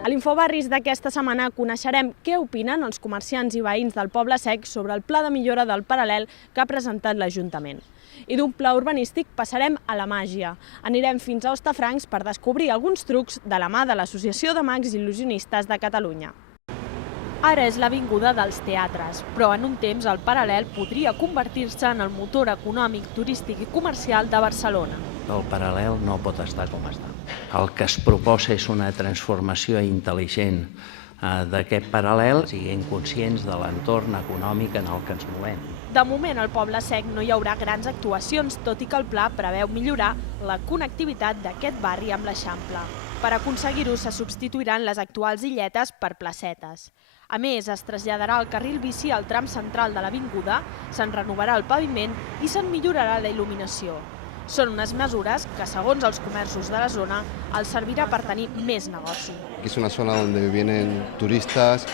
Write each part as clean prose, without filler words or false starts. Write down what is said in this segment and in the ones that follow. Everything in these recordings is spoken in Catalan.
A l'Infobarris d'aquesta setmana coneixerem què opinen els comerciants i veïns del Poble Sec sobre el pla de millora del paral·lel que ha presentat l'Ajuntament. I d'un pla urbanístic passarem a la màgia. Anirem fins a Hostafrancs per descobrir alguns trucs de la mà de l'Associació de Mags Il·lusionistes de Catalunya. Ara és l'avinguda dels teatres, però en un temps el paral·lel podria convertir-se en el motor econòmic, turístic i comercial de Barcelona. El paral·lel no pot estar com està. El que es proposa és una transformació intel·ligent d'aquest paral·lel, siguent conscients de l'entorn econòmic en el que ens movem. De moment, al Poble Sec no hi haurà grans actuacions, tot i que el pla preveu millorar la connectivitat d'aquest barri amb l'Eixample. Per aconseguir-ho, se substituiran les actuals illetes per placetes. A més, es traslladarà el carril bici al tram central de l'avinguda, se'n renovarà el paviment i se'n millorarà la il·luminació. Són unes mesures que, segons els comerços de la zona, els servirà per tenir més negoci. Es una zona donde vienen turistas,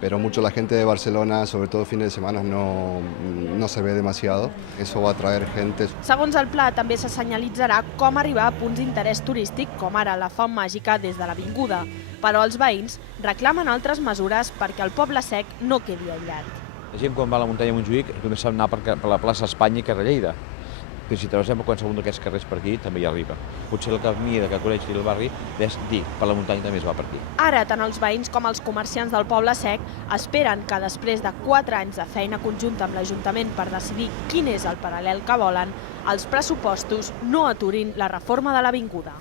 pero mucho la gente de Barcelona, sobre todo fines de semana, no se ve demasiado. Eso va a atraer gente. Segons el pla, també se senyalitzarà com arribar a punts d'interès turístic, com ara la Font Màgica des de l'avinguda. Però els veïns reclamen altres mesures perquè el Poble Sec no quedi aïllat. La gent quan va a la muntanya de Montjuïc només sap anar per la plaça Espanya i carrer Lleida. Però si travessem per qualsevol d'aquests carrers per aquí, també hi arriba. Potser el camí que coneix el barri és dir, per la muntanya també es va per aquí. Ara, tant els veïns com els comerciants del Poble Sec esperen que després de 4 anys de feina conjunta amb l'Ajuntament per decidir quin és el paral·lel que volen, els pressupostos no aturin la reforma de l'avinguda.